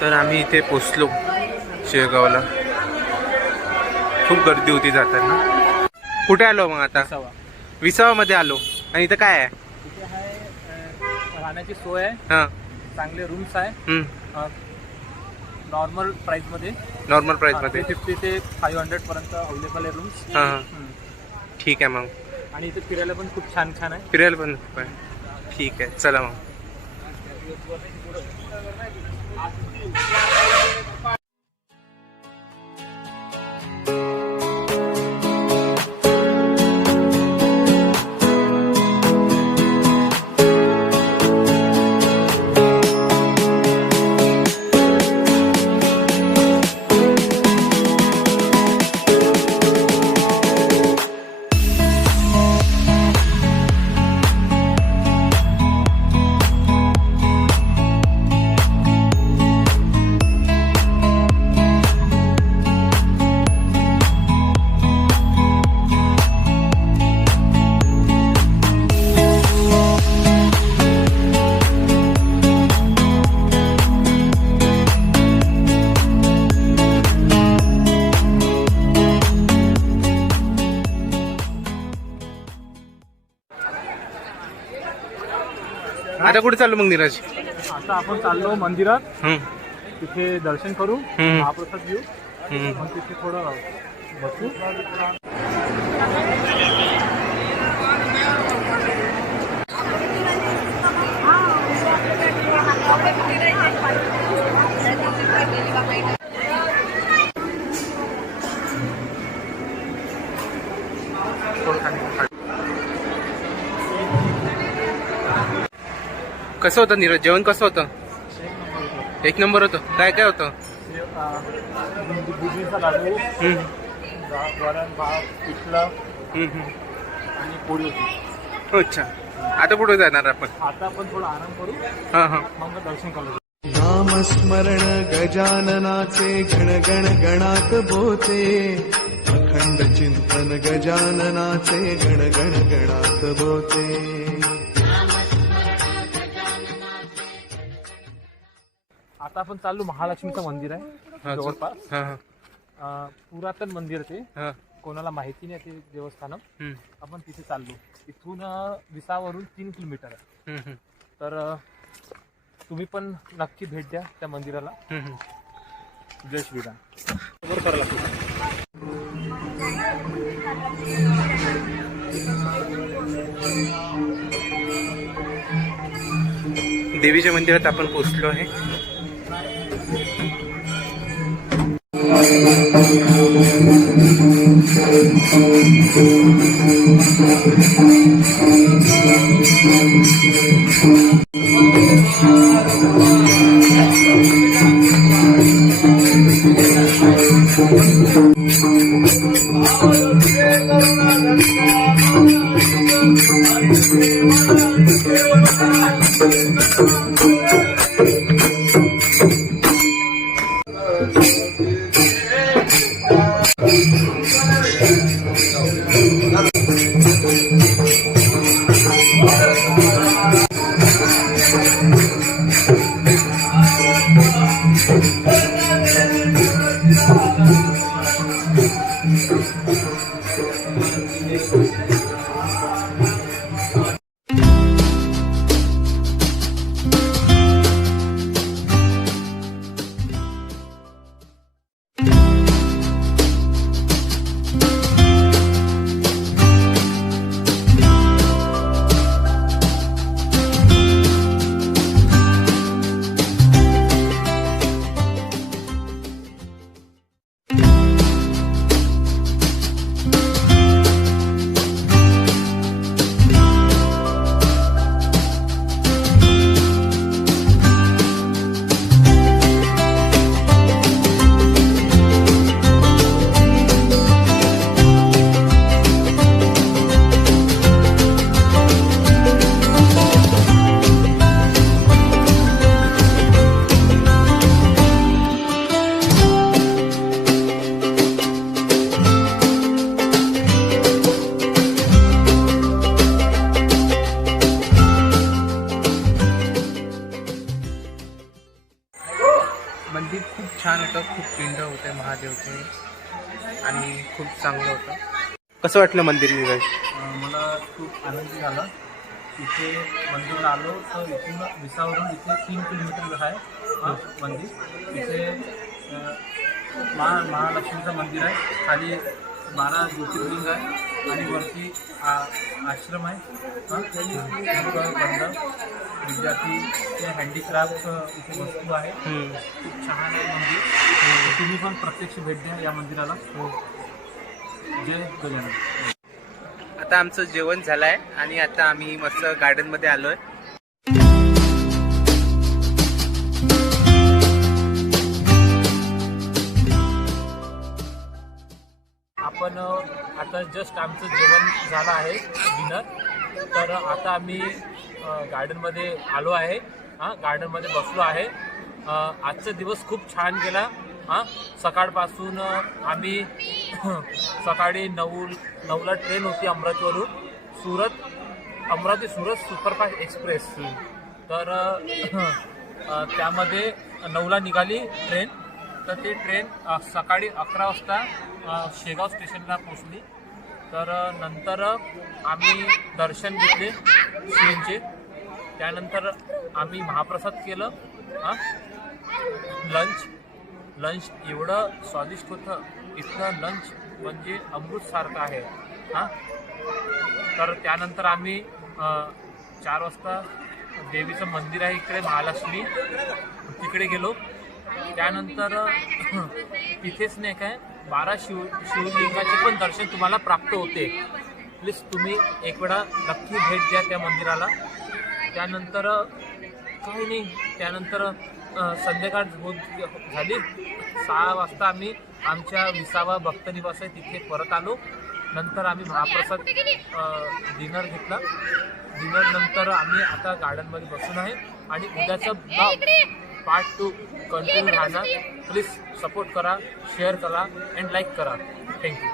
तर आम्ही इथे पोचलो शेगावला. खूप गर्दी होती जाताना. कुठे आलो मग आता? विसावामध्ये आलो. आणि इथं काय आहे? इथे आहे राहण्याची सोय आहे, हां. चांगले रूम्स आहे, नॉर्मल प्राइसमध्ये. नॉर्मल प्राईसमध्ये 350 ते 500 पर्यंत अवेलेबल आहे रूम्स. हां. ठीक आहे मग. आणि इथे फिरायला पण खूप छान छान आहे. फिरायला पण खूप आहे. ठीक आहे, चला मग. आता कुठे चाललो मग नीरज? आता आपण चाललो मंदिरात. हम्म. तिथे दर्शन करू, महाप्रसाद घेऊ, मग तिथे थोडं बसू. कसं होतं नीरज? जेवण कसं होतं? एक नंबर होतं. काय काय होतं? बुंदीचा लाडू, वरण भात, पिठलं आणि पोळी होती. अच्छा. आता कुठे जाणार आपण? आता आपण थोडा आराम करू, हां हां. मग दर्शन करू. नामस्मरण गजाननाचे गण गण गणात बोते, अखंड चिंतन गजाननाचे गण गण गणात बोते. आता आपण चाललो महालक्ष्मीचं मंदिर आहे जवळपास. पुरातन मंदिर ते, कोणाला माहिती नाही ते देवस्थान. आपण तिथे चाललो. इथून विसावरून 3 किलोमीटर आहे. तर तुम्ही पण नक्की भेट द्या त्या मंदिराला. जय श्रीराम. बरोबर करायला लागतो. देवीच्या मंदिरात आपण पोहोचलो आहे. खूप छान होतं, खूप पिंड होते महादेवचे आणि खूप चांगलं होतं. कसं वाटलं मंदिर विराज? मला खूप आनंद झाला. इथे मंदिराला आलो तर इथून विसावरून इथे 3 किलोमीटर आहे मंदिर. इथे महालक्ष्मीचं मंदिर आहे, खाली 12 ज्योतिर्लिंग आहे आणि वरती आश्रम आहे. बंद विद्यार्थी हँडीक्राफ्ट इथे वस्तू आहे. खूप छान आहे मंदिर. तुम्ही पण प्रत्यक्ष भेट द्या या मंदिराला. जय गजानन. आता आमचं जेवण झालं आहे आणि आता आम्ही मस्त गार्डनमध्ये आलो आहे. आपण आता जस्ट आमचं जेवण झालं आहे, डिनर. तर आता आम्ही गार्डनमध्ये आलो आहे. गार्डनमध्ये बसलो आहे. आजचा दिवस खूप छान गेला. सकाळपासून आम्ही सकाळी 9ला ट्रेन होती अमरावतीवरून अमरावती सुरत सुपरफास्ट एक्सप्रेस. तर त्यामध्ये 9ला निघाली ट्रेन. तर ती ट्रेन सकाळी 11 वाजता शेगाव स्टेशनला पोचली. तर नंतर आम्ही दर्शन घेतले शिवचे. त्यानंतर आम्ही महाप्रसाद केलं. लंच एवढं स्वादिष्ट होतं. इथलं लंच म्हणजे अमृतसारखं आहे. तर त्यानंतर आम्ही 4 वाजता देवीचं मंदिर आहे इकडे महालक्ष्मी, तिकडे गेलो. त्यानंतर तिथेच नाही काय 12 शिवलिंगाचे पण दर्शन तुम्हाला प्राप्त होते. प्लीज तुम्ही एक वेळा नक्की भेट द्या त्या मंदिराला. त्यानंतर काही नाही, त्यानंतर संध्याकाळ झाली. 6 वाजता आम्ही आमच्या विसावा भक्तनिवास आहे तिथे परत आलो. नंतर आम्ही महाप्रसाद डिनर घेतला. डिनर नंतर आम्ही आता गार्डनमध्ये बसून आहे आणि उद्याचं पार्ट 2 कंटिन्यू राहणार. प्लीज सपोर्ट करा, शेअर करा अँड लाईक करा. थँक्यू.